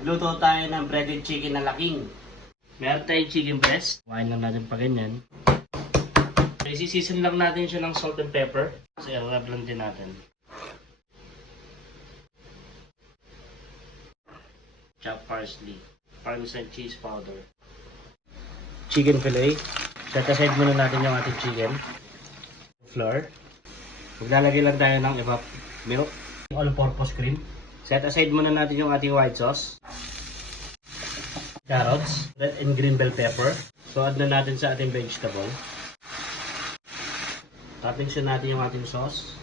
Magluto tayo ng breaded chicken na laking. Meron tayong chicken breast. Kumain lang natin pa ganyan. Isi-season lang natin siya ng salt and pepper. So, i-rub lang din natin. Chopped parsley. Parmesan cheese powder. Chicken fillet. Set aside muna natin yung ating chicken. Flour. Maglalagay lang tayo ng evap milk. All-purpose cream. Set aside muna natin yung ating white sauce. Carrots. Red and green bell pepper. So, add na natin sa ating vegetable. Toppings natin yung ating sauce.